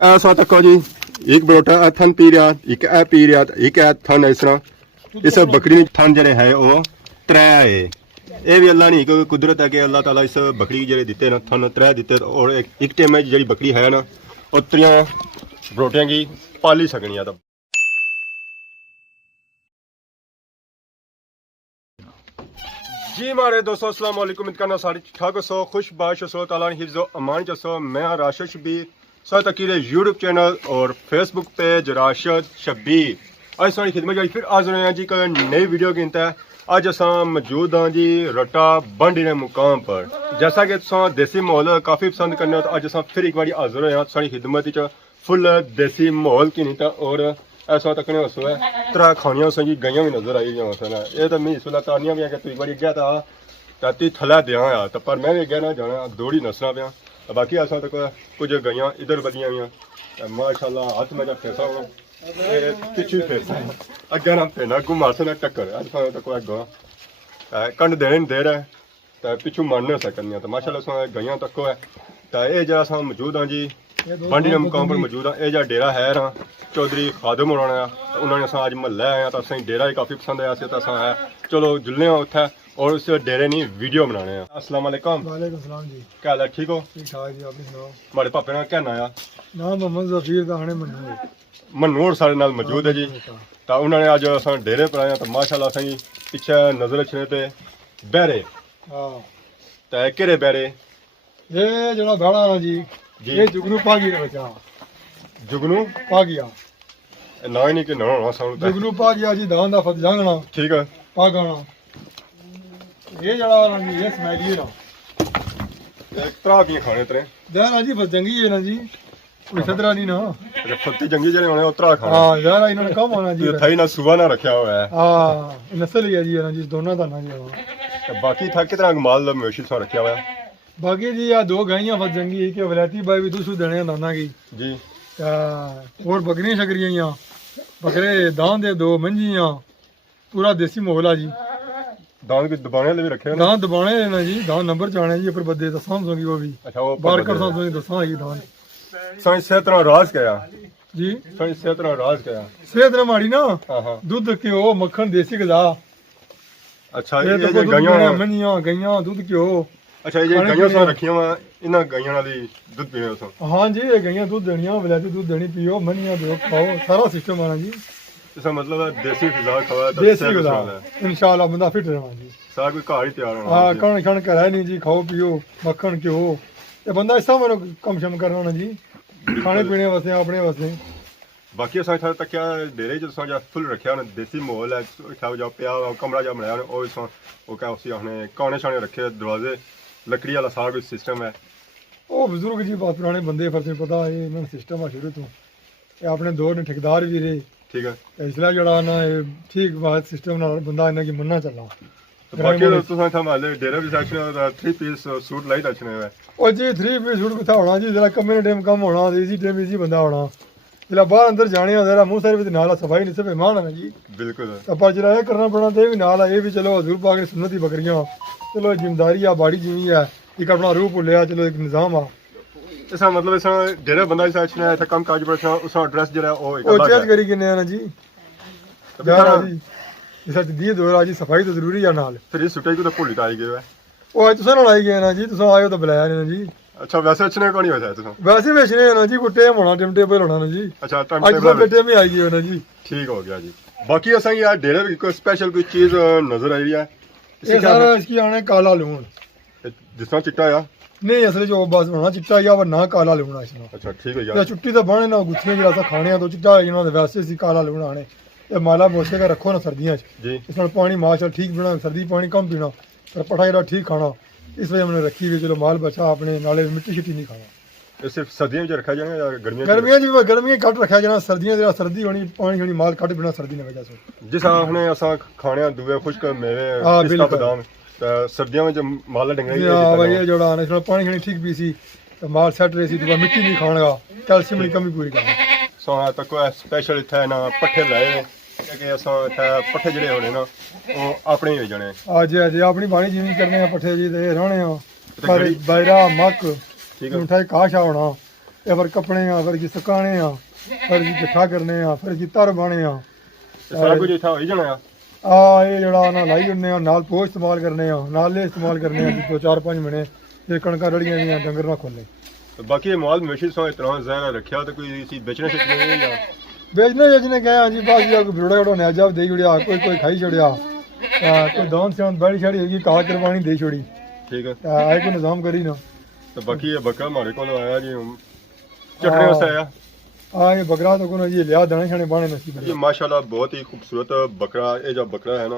ऐसा तक जी एक बरोटा थन पी रहा, एक ए पी रहा, एक ए थन इस तरह इस बकरी थन जड़े है वो त्रै है। ये भी अल्लाह ने एक कुदरत है कि अल्लाह ताला इस बकरी जेह्ड़े दिते ना थन त्रै दिते और एक टाइम में जी बकरी है ना वो त्रियां बरोटियां की पाली सकनी है। जी मारे दोस्तों अस्सलाम वालेकुम, उम्मीद करना सारे ठीक ठाक हो, खुश बाश हो, ताला ने हिफ्ज़ व अमान चसो। मैं राशिद शबीर साथ अकीर यूट्यूब चैनल और फेसबुक पेज राशिद शबीर। आज सारी खिदमत जी फिर हाजिर हैं जी एक नई वीडियो की इंतहा। अज अस मौजूद हाँ जी रोटा बंडी ने मुकाम पर। जैसा कि तुम देसी माहौल काफ़ी पसंद करने हो तो अज अस फिर एक बार हाजिर होए सारी खिदमत फुल देसी माहौल की नहीं और ऐसा तक नहीं उसो है त्रै खानियां उस जी गईयां भी नजर आई उसन ये तो मैं इस वेला तानियां भी कि बारी गया था ताती थला दिया आ तो पर मैं भी गया ना जाना दौड़ी नसना पाया। बाकी ऐसा तक कुछ गईयां इधर बदियां हुई माशाल्लाह हाथ में फेसा हो पिछू फेसा अगे ना फेना घुमा से ना टक्कर ऐसा तक गा कंड देने दे रहा है तो पिछू मारने सकनी तो माशाल्लाह गईयां तक है। तो ये जरा अस मौजूद हाँ जी बंडी के मुकाम पर मौजूद हाँ। ये जो डेरा है ना चौधरी खादम होना उन्होंने अस अज महल आए तो असं डेरा ही काफ़ी पसंद आया तो अस है चलो जुलने उत्थे और उस डेरे नहीं वीडियो बनाने। अस्सलाम वालेकुम। वालेकुम सलाम जी। क्या हाल है, ठीक हो? ठीक ठाक जी, आप सुनाओ। हमारे पापे ना क्या नाया नाम मोहम्मद जफीर दा हने मन्नू मन्नू और सारे नाल मौजूद है जी। तो उन्होंने अज अस डेरे पर आए तो माशाल्लाह असें पिछे नजर रखने पे बहरे हां तो केड़े बहरे ये जड़ा भेड़ा ना जी ये जुगनू पागी दा बच्चा जुगनू पागिया ना ही नहीं कि ना होना साउंड जुगनू पागिया जी दान दा फत जांगना ठीक है पागाना ये जड़ा ना जी ये स्मैली ना एक तरह की खाने तेरे दाना जी बस जंगी है ना जी कोई सदरा नहीं ना फत्ती जंगी जने होने उतरा खाना। हां यार इन्होंने कम होना जी थाई ना सुबह ना रखा हुआ है। हां नस्ल ही है जी ना जी दोनों दा ना जी। बाकी था कितना माल मवेशी सा रखा हुआ है बाकी जी या दो गायियां बस जंगी एक वलायती भाई भी दूसू देने नाना की जी और बकरियां शकरियां बकरे दान दे दो मंजियां पूरा देसी माहौल आ जी। दान भी दबाने ले भी रखे हैं दान दबाने ना जी दान नंबर चाने जी पर बदे दसां सोगी वो भी अच्छा वो बार कर सा सोगी दसां जी दान सही से तरह राज क्या जी सही से तरह राज क्या सेहत ना माड़ी ना हां हां दूध घ्यो मक्खन देसी गजा अच्छा ये ये गायां मंजियां गईयां दूध घ्यो अच्छा ये गायां सा रखियां वा इना गायां वाली दूध पीने सो। हां जी ये गईयां दूध देनियां वलायती दूध देनी पियो मंजियां दो खाओ सारा सिस्टम आना जी। इसका मतलब है देसी फिजा खावा तो देसी गजा इंशाल्लाह बंदा फिट रहना जी। सारा कोई घर ही तैयार होना हां कण कण कर है नहीं जी खाओ पियो मक्खन घ्यो ये बंदा इस समय कम शम करना ना जी खाने पीने वास्ते अपने वास्ते। बाकी असा था तक क्या डेरे जो सा फुल रखा ना देसी माहौल है था जो पिया कमरा जो बनाया और सा वो क्या उसी आपने काने शाने रखे दरवाजे लकड़ी वाला सारा कुछ सिस्टम है। ਉਹ ਬਜ਼ੁਰਗ ਜੀ ਬਹੁਤ ਪੁਰਾਣੇ ਬੰਦੇ ਫਿਰ ਤੁਹਾਨੂੰ ਪਤਾ ਇਹ ਇਹਨਾਂ ਦਾ ਸਿਸਟਮ ਆ ਸ਼ੁਰੂ ਤੋਂ ਇਹ ਆਪਣੇ ਦੌਰ ਨੇ ਠੇਕੇਦਾਰ ਵੀ ਰਹੇ ठीक है ਤੇ ਇਸ ਲਈ ਜਿਹੜਾ ਨਾ ਇਹ ਠੀਕ ਬਾਤ ਸਿਸਟਮ ਨਾਲ ਬੰਦਾ ਇਹਨਾਂ ਕੀ ਮੰਨਣਾ ਚੱਲਾ। तो बाकी तो तुसा था माले डेरे भी सेक्शन 3 पीस सूट लाइट अच्छने है ਉਹ ਜੀ 3 ਪੀਸ ਸੂਟ ਕਿੱਥਾ ਹੋਣਾ ਜੀ ਜਰਾ ਕਮਰੇ ਟਾਈਮ ਕੰਮ ਹੋਣਾ ਈਜ਼ੀ ਟਾਈਮ ਈਜ਼ੀ ਬੰਦਾ ਹੋਣਾ ਜਿਹੜਾ ਬਾਹਰ ਅੰਦਰ ਜਾਣੇ ਆ ਜਰਾ ਮੂੰਹ ਸਾਰੇ ਵੀ ਨਾਲ ਸਫਾਈ ਨਹੀਂ ਸਭੇ ਮਾਨ ਹੈ ਜੀ बिल्कुल ਤਾਂ ਪਰ ਜਿਹੜਾ ਇਹ ਕਰਨਾ ਪੈਣਾ ਤੇ ਇਹ ਵੀ ਨਾਲ ਆ ਇਹ ਵੀ ਚਲੋ ਹਜ਼ੂਰ ਪਾਕ ਦੀ ਸੁਨਨਤ ਦੀ ਬੱਕਰੀਆਂ ਚਲੋ ਜ਼ਿੰਮੇਵਾਰੀ ਆ ਬਾੜੀ ਜਿਵੇਂ ਆ ਇੱਕ ਆਪਣਾ ਰੂਹ ਭੁੱਲਿਆ ਚਲੋ ਇੱਕ ਨਿਜ਼ਾਮ ਆ। इसका मतलब ऐसा डेरे बंदा इस सेक्शन है काम काज पर उसका एड्रेस जरा ਉਹ ਚੇਂਜ ਕਰੀ ਕਿੰਨੇ ਆ ਨਾ ਜੀ ਜਾਨਾ ਜੀ ਇਸ ਅੱਜ ਦੀ ਦੋ ਰਾਜੀ ਸਫਾਈ ਤਾਂ ਜ਼ਰੂਰੀ ਆ ਨਾਲ फिर इस सुटे को तो भूल आई गए है। ਉਹ ਅੱਜ ਤੁਸੀਂ ਨਾਲ ਆਈ ਗਏ ਨਾ ਜੀ ਤੁਸੀਂ ਆਇਓ ਤਾਂ ਬੁਲਾਇਆ ਨਹੀਂ ਨਾ ਜੀ। अच्छा वैसे अच्छने को नहीं होता है तुसा ਵੈਸੇ ਵੇਚਣੇ ਆ ਨਾ ਜੀ ਕੋਈ ਟਾਈਮ ਹੋਣਾ ਟਾਈਮ ਟੇਬਲ ਹੋਣਾ ਨਾ ਜੀ अच्छा टाइम ਅੱਜ ਤਾਂ ਬੇਟੇ में आई गए ना जी। ठीक हो गया जी। बाकी असा यार डेरे में कोई स्पेशल कोई चीज नजर आई है ये सारा इसकी आने काला लूण जिस तरह चिट्टा है नहीं असल जो बस होना चिट्टा या वरना काला लूण इसमें। अच्छा ठीक है या यार चुट्टी तो बने ना गुच्छे जरा सा खाने तो चिट्टा इन्हों दे वैसे सी काला लूण आने ये माला मोसे का रखो ना सर्दियां च जी इसमें पानी माशा ठीक पीना सर्दी पानी कम पीना पर पठा जरा ठीक खाना इस वजह मैंने रखी हुई चलो माल बचा अपने नाले मिट्टी शिट्टी नहीं खाना। ये सिर्फ सर्दियों में रखा जाएगा या गर्मियों गर्मियां घट रखा जाना सर्दियां जरा सर्दी होनी पानी होनी माल घट पीना सर्दी ने वजह से जिस हमने असा खाने दुए खुश्क मेवे हाँ, पिस्ता बिल्कुल। बादाम तो सर्दियों में जो माल डंगरी हां भाई ये जोड़ा आने इसमें पानी होनी ठीक पी सी तो माल सेट रही सी तो मिट्टी नहीं खाना कैल्शियम की कमी पूरी करना। सो तक स्पेशल इतना ना पट्ठे लाए कि असा पट्ठे जड़े होने ना वो अपने ही हो जाने आज आज अपनी बाणी जिमी करने पट्ठे जी ते रहने सारे दायरा मक ठीक है मिठाई काशा होना ਇਹ ਫਿਰ ਕੱਪਣੇ ਆ, ਫਿਰ ਕੀ ਸੁਕਾਣੇ ਆ, ਫਿਰ ਕੀ ਇਕੱਠਾ ਕਰਨੇ ਆ, ਫਿਰ ਕੀ ਧਰ ਬਾਣੇ ਆ। ਸਾਰਾ ਕੁਝ ਇੱਥੇ ਹੋ ਹੀ ਜਾਣਾ ਇਹ ਜਿਹੜਾ ਨਾ ਲਾਈ ਹੁੰਦੇ ਆ, ਨਾਲ ਪੋਹ ਇਸਤੇਮਾਲ ਕਰਨੇ ਆ, ਨਾਲੇ ਇਸਤੇਮਾਲ ਕਰਨੇ ਆ 2-4-5 ਮਹੀਨੇ ਜੇ ਕਣਕਾਂ ਰੜੀਆਂ ਦੀਆਂ ਡੰਗਰ ਨਾ ਖੋਲੇ। ਬਾਕੀ ਇਹ ਮਾਲ ਮਵੇਸ਼ੀ ਸੋ ਇਤਨਾ ਜ਼ਾਇਰਾ ਰੱਖਿਆ ਤੇ ਕੋਈ ਸੀ ਵੇਚਣੇ ਸਿੱਖਣੇ ਜਾਂ ਵੇਚਨੇ ਗਏ ਹਾਂ ਜੀ, ਬਸ ਜੀ ਕੋਈ ਬਰੋੜਾ ਘੜਾਉਣੇ ਜਬ ਦੇ ਛੜਿਆ, ਕੋਈ ਖਾਈ ਛੜਿਆ, ਕੋਈ ਦੌਨ ਸਿਆਣ ਬੜੀ ਛੜੀ ਹੈਗੀ ਕਾਹ ਕਰਵਾਣੀ ਦੇ ਛੋੜੀ। ਠੀਕ ਹੈ ਆਏ ਕੋਈ ਨਿਜ਼ਾਮ ਕਰੀ ਨਾ। ਤੇ ਬਾਕੀ ਇਹ ਬੱਕਰਾ ਹਮਾਰੇ ਕੋਲ ਆਇਆ ਜੀ ਚਟਣੇ ਵਾਸਤੇ ਆਇਆ। ये बकरा तो कोनो ये लिया दाने शाने बाने नसीब ये माशाल्लाह बहुत ही खूबसूरत बकरा। ये जो बकरा है ना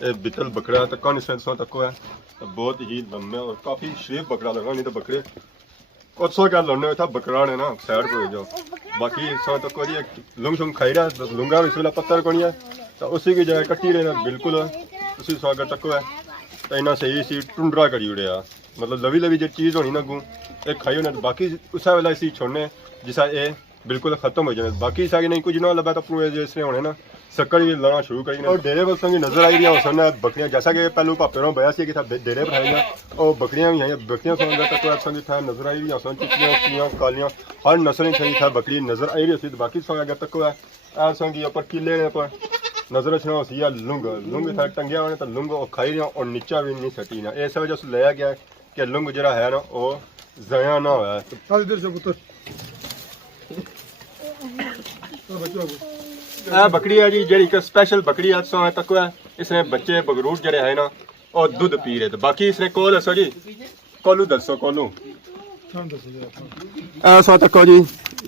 ये बितल बकरा है, तो कौन सेंसों तक है, तो बहुत ही लम्बे और काफ़ी शरीफ बकरा लगा। नहीं तो बकरे और सौ क्या लड़ने था बकरा ने ना साइड पर जो बाकी सौ तक को जी लुंग शुंग खाई रहा तो लुंगा इस वेला पत्थर को नहीं है, तो उसी की जगह कट्टी रहना बिल्कुल उसी सौ अगर तक है। तो इन्ना सही सी टुंडरा करी उड़े मतलब लवी लवी जो चीज़ होनी ना गूँ एक खाई होना, बाकी उस वेला इसी छोड़ने जिसा ये बिल्कुल खत्म हो जाए। बाकी सागे नहीं कुछ ना लगा तो पूरे जैसे होने ना सक्कर भी लाना शुरू करी और डेरे बस नजर आई रही सन बकरियां जैसा कि पहलू भापे बया सी कि डेरे पर आई और बकरियां भी आई बकरियां सन तक था नजर आई रही सन चिट्टियां कालियां हर नस्ल सही था बकरी नजर आई रही थी। बाकी संग अगर तक है संगी पर किले पर नजर रखना हो या लुंग लुंग था टंगिया होने तो लुंग खाई रही और नीचा भी नहीं सटी ना। इस वजह से लिया गया कि लुंग जरा है ना वो जया ना हो। बकरी है जी जी स्पेशल बकरी है तक है। इसने बच्चे बगरूट जड़े है ना और दूध पी रहे। बाकी इसने कोल दसो जी कोलू दसो कोलू ऐसा तको जी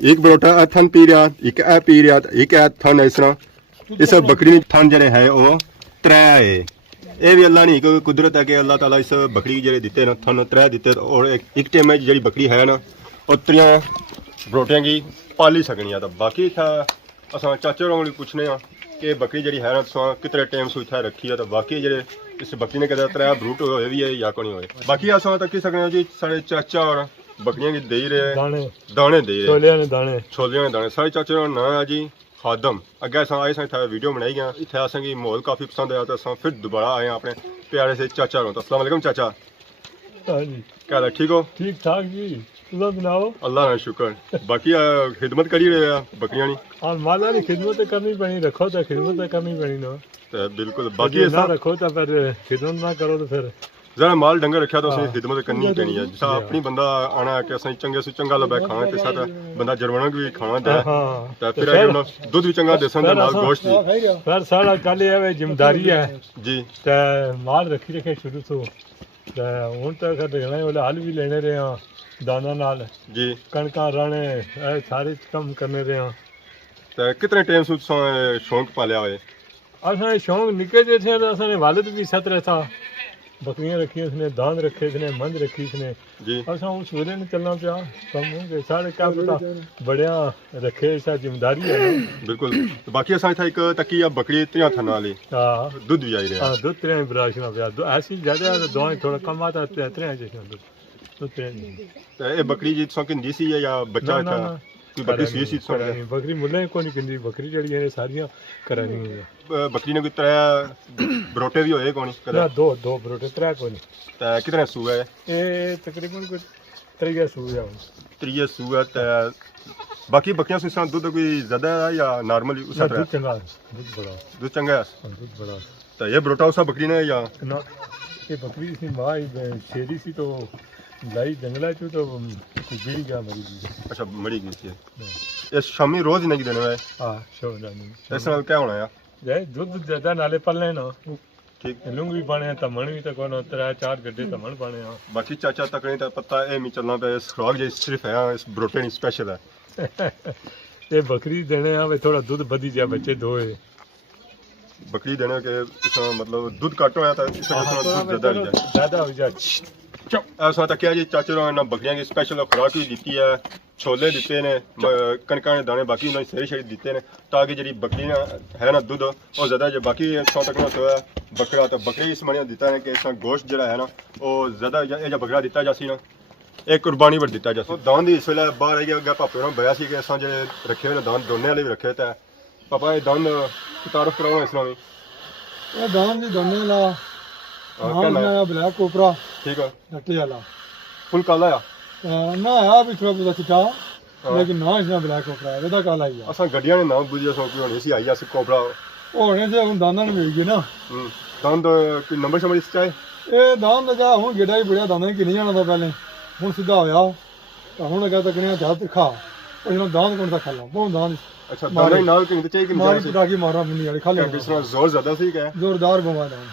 एक बरोटा थन पी रहा एक ए पी रहा एक ए थन इस तरह इस बकरी थन जड़े है वो त्रै है। ये भी अल्लाह नहीं कुदरत है कि अल्लाह ताला इस बकरी जड़े दिते ना थन त्रै दिते और एक टाइम में जी बकरी है ना और त्रियां बरोटियां की पाली सकनी है। तो बाकी था असा चाचे होरें पुछने कि बकरी जी है ना कितने टाइम से इतना रखी है। तो बाकी जे इस बकरी ने कदा त्रै बरूट होए भी है या को नहीं होए। बाकी अस तक सकने जी साढ़े चाचा और बकरियां की दे रहे दाने दे रहे छोलियां दाने। साढ़े चाचे का नाम है जी खादम। अगे अस आए थे वीडियो बनाई गया इतने असेंगी माहौल काफ़ी पसंद आया तो अस फिर दोबारा आए अपने प्यारे से चाचा हों। तो अस्सलाम वालेकुम चाचा क्या हाल है ठीक हो? ठीक ठाक जी बनाओ अल्लाह का शुक्र। बाकी खिदमत करी रहे बकरियां नी माला की खिदमत करनी पैनी रखो तो खिदमत करनी पैनी ना तो बिल्कुल। बाकी ना रखो तो फिर खिदमत ना करो तो फिर जरा माल डंगर रखा तो असं खिदमत करनी पैनी है। जिस अपनी बंदा आना कि असं चंगे से चंगा लबे खाना के साथ बंदा जरवाना भी खाना दे तो फिर दूध भी चंगा देसन ते माल गोश्त फिर सारा कल ये जिम्मेदारी है जी ते माल रखी रखे शुरू तो हुन तक देखना वाले हल भी लेने रहे दाना नाल जी कणका राणे सारे काम करने रहे तो कितने टाइम से शौक पालिया हुए? असा शौक निके जे थे असाने वालिद भी सतरे था बकरियां रखी इसने दान रखे इसने मंद रखी इसने जी असा उस वेले ने चलना पिया कम हो गए सारे क्या पता बड़िया रखे ऐसा जिम्मेदारी है बिल्कुल। तो बाकी असा था एक तकी बकरी त्रिया थना वाली हां दूध भी आई रहा हां दूध त्रिया बराशना पिया ऐसी ज्यादा दवाई थोड़ा कम आता त्रिया जैसे दूध तो ये बकरी जी सौ किंदी सी या बच्चा था कोई बकरी सी सी सौ बकरी मुल्ले को नहीं किंदी बकरी जड़ी है सारियां करानी है। बकरी ने कोई त्रै बरोटे भी होए कोनी ना दो बरोटे त्रै को नहीं तो कितने सूआ है ये तकरीबन कोई त्रिया सूआ त्रिया सूआ तो बाकी बकरियां से दूध कोई ज्यादा है या नॉर्मल उसा दूध चंगा दूध चंगा है दूध बड़ा तो ये बरोटा उसा बकरी ने या ना ये बकरी सी मां शेरी सी तो लाई जंगला चो तो गिरी गया मरी गई। अच्छा मरी गई थी ये शामी रोज नहीं देने है हां शामी इस नाल क्या होना है ये दूध ज्यादा नाले पल्ले ना ठीक लुंग भी बने तमण भी तो कोनो त्रै चार गड्ढे तमण बने हां। बाकी चाचा तक नहीं तो पता है मी चलना पे इस खुराक जे सिर्फ है इस प्रोटीन स्पेशल है ये बकरी देने आ थोड़ा दूध बदी जा बच्चे दोए बकरी देने के मतलब दूध कट होया था इस दूध ज्यादा हो जाए ऐसा तक क्या जी चाचे ना बकरियां की स्पेशल खुराक भी दी है छोले दिते ने कणका ने दाने बाकी उन्होंने सेरी शेरी दिते ने ताकि जी बकरी है ना दूध वो ज्यादा जो बाकी सौ तक ना होया बकरा तो बकरी इस मनिया दिता है कि इसका गोश्त जरा है ना वो ज्यादा जो बकरा दिता जासी ना एक कुर्बानी पर दिता जासी। दान दी इस वेले बाहर आई गया पापे ने बया सी कि असां जे रखे हुए दान दोने वाले भी रखे थे पापा ये दान तारुफ कराओ इस नाल ये दान दी दोने ला हां ब्लैक कोपरा ठीक है नट्टी वाला फुल काला है ना है भी थोड़ा बहुत चिटा लेकिन ना इसने ब्लैक कोबरा है ਇਹਦਾ ਕਾਲਾ ਹੀ ਆ ਅਸਾਂ ਗੱਡੀਆਂ ਨੇ ਨਾਮ ਬੁਝਿਆ ਸੋ ਕੋਈ ਹੋਣੀ ਸੀ ਆਈ ਅਸ ਕੋਬਰਾ ਹੋਣੇ ਤੇ ਹੁਣ ਦਾਨਾਂ ਨੂੰ ਮਿਲ ਗਏ ਨਾ ਦੰਦ ਕੋਈ ਨੰਬਰ ਸਮਝ ਇਸ ਚਾਹੇ ਇਹ ਦਾਨ ਦਾ ਜਾ ਹੁਣ ਗੇੜਾ ਹੀ ਬੜਿਆ ਦਾਨਾਂ ਕਿ ਨਹੀਂ ਜਾਣਾ ਤਾਂ ਪਹਿਲੇ ਹੁਣ ਸਿੱਧਾ ਹੋਇਆ ਤਾਂ ਹੁਣ ਅਗਾ ਤੱਕਣਿਆ ਹੱਥ ਖਾ ਉਹ ਜਿਹਨੂੰ ਦਾਨ ਕੋਣ ਦਾ ਖਾ ਲਾ ਬਹੁਤ ਦਾਨ ਅੱਛਾ ਦਾਣਾ ਨਾਲ ਕਿੰਨੇ ਚਾਹੀ ਕਿ ਮਾਰੀ ਪਟਾ ਕੇ ਮਾਰਾ ਮੁੰਨੀ ਵਾਲੇ ਖਾ ਲਿਆ ਕਿਸ ਤਰ੍ਹਾਂ ਜ਼ੋਰ ਜ਼ਿਆਦਾ ਸੀ ਕਿ ਜ਼ੋਰਦਾਰ ਬਵਾ ਦਾਨ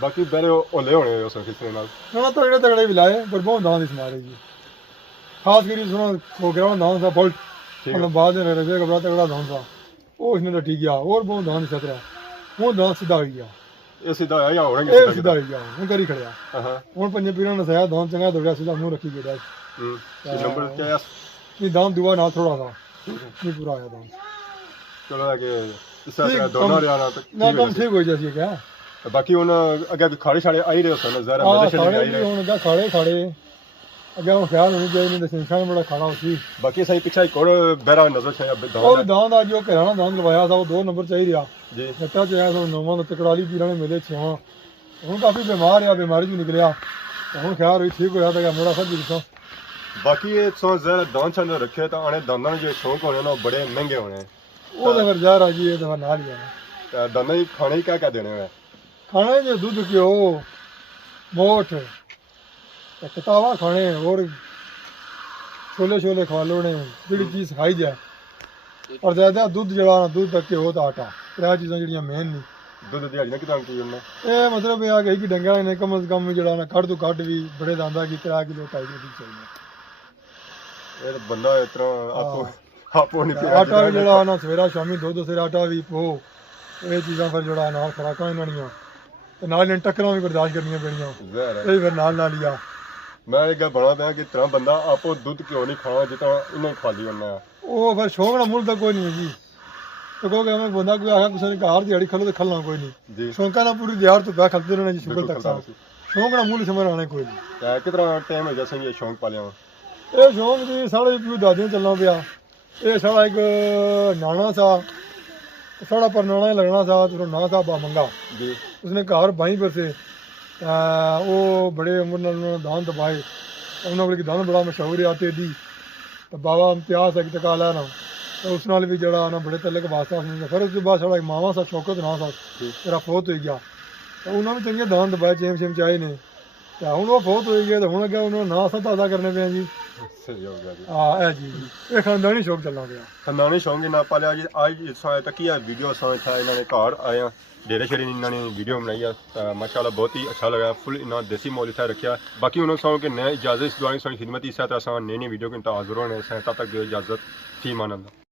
ਬਾਕੀ ਬਰੇ ਓਲੇ ਹੋਣੇ ਉਸ ਕਿਸੇ ਨਾਲ ਨਾ ਤਗੜੇ ਤਗੜੇ ਵੀ ਲਾਏ ਪਰ ਬਹੁਤ ਦਾਨ ਇਸ ਮਾਰੇ ਜੀ ਖਾਸ ਕਰੀ ਸੁਣਾ ਖੋਗਰਾ ਦਾਨ ਦਾ ਬੋਲਟ मतलब बाद में रहे बड़ा तगड़ा दान था वो इसमें तो ठीक गया और बहुत दान छतरा वो दान सीधा हो गया ये सीधा आया या होगा ये सीधा हो गया वो करी खड़या हां और पंजे पीरों ने सया दान चंगा दौड़या सीधा मुंह रखी गया नंबर क्या है ये दान दुआ ना थोड़ा सा नहीं पूरा आया दान चलो आगे इस तरह दोनों यार ना कम ठीक हो जाती है क्या बाकी उन अगे खाड़ी साड़े आई रहे हो नजारा मजे से आई रहे हुन गा खाड़े खाड़े अगे वो ख्याल होनी चाहिए नहीं तो संसार बड़ा खाना होती बाकी सही पीछे एक और बेरा नजर छया दान और दान आज जो घराना दान लवाया था वो 2 नंबर चाहिए रहा जी सट्टा जो है नौवां तो तकड़ाली पीरां ने मिले छवा हुन काफी बीमार है बीमारी भी निकलिया हुन ख्याल हुई ठीक होया था मोड़ा सब दिसो बाकी ये सो जरा दान छन रखे तो आने दाना जो शौक होने ना बड़े महंगे होने वो तो फिर जा रहा जी ये तो ना लिया दाना ही खाने ही क्या देने हैं खाने जो दूध घ्यो मोठ कतावा खाने और छोले छोले खा लो ने जी चीज खाई जाए और ज्यादा दूध जड़ा दूध तक हो तो आटा त्रै चीज़ां जड़ियां मेन नहीं दूध दिहाड़ी ना कितना की उन्हें ये मतलब ये आ गई कि डंगा ने कम से कम जड़ा ना कट तो कट भी बड़े दांदा की 3 किलो 2.5 किलो चाहिए ये तो बंदा इतना आपो नहीं पिया आटा भी जड़ा ना सवेरा शामी दो सिर आटा भी पो ये चीज़ां फिर जड़ा नाल खुराकां इन्हां दियां ते नाल इन टक्करां भी बर्दाश्त करनियां पैणियां ये फिर नाल लिया मैं एक गल बना पाया कि तरह बंदा आपो दूध क्यों नहीं खाना जितना इन्हें खा ली उन्हें वो फिर शौक ना मुल तक कोई नहीं है जी तो कहो मैं बंदा कोई आखा किसी ने घर दिहाड़ी खलो तो खलना कोई नहीं शौका ना पूरी दिहाड़ तो पै खलते रहना जी शुगर तक शौक ना मुल समझ आने कोई नहीं कितना टाइम है जैसे ये शौक पालिया ये शौक जी साढ़े भी दादियां चलना पिया ये साढ़ा एक नाना सा साढ़ा पर नाना लगना सा तो ना सा बा मंगा जी उसने घर बाई पर से वो बड़े उम्र ने दान दबाए उन्होंने बोले कि दान बड़ा मशहूर है टेडी तो बाबा इम्तियास है कि टका लेना तो उस नाल भी जड़ा ना बड़े तले का वास्ता उसने फिर उसके बाद साढ़ा मावा सा शौकत ना सा तेरा फौत हो गया तो उन्होंने चंगे दान दबाए चेम शेम चाहे ने तो हूँ वो फौत हो गया तो हूँ अगर उन्होंने ना सा ताज़ा करने पे जी सही हो गया जी हाँ है जी ये खानदानी शौक चलना गया खानदानी शौक ना पालिया जी आज इस तक ही वीडियो था इन्होंने घर आए हैं डेरे शेरे इन्होंने वीडियो बनाई है माशाल्लाह बहुत ही अच्छा लगा फुल इन्होंने देसी मोल इतना रखा बाकी उन्होंने सौ के नए इजाज़त इस दुआ की खिदमत इस तरह नई नई वीडियो के इंतजार होने तब तक इजाज़त फी मान अल्लाह।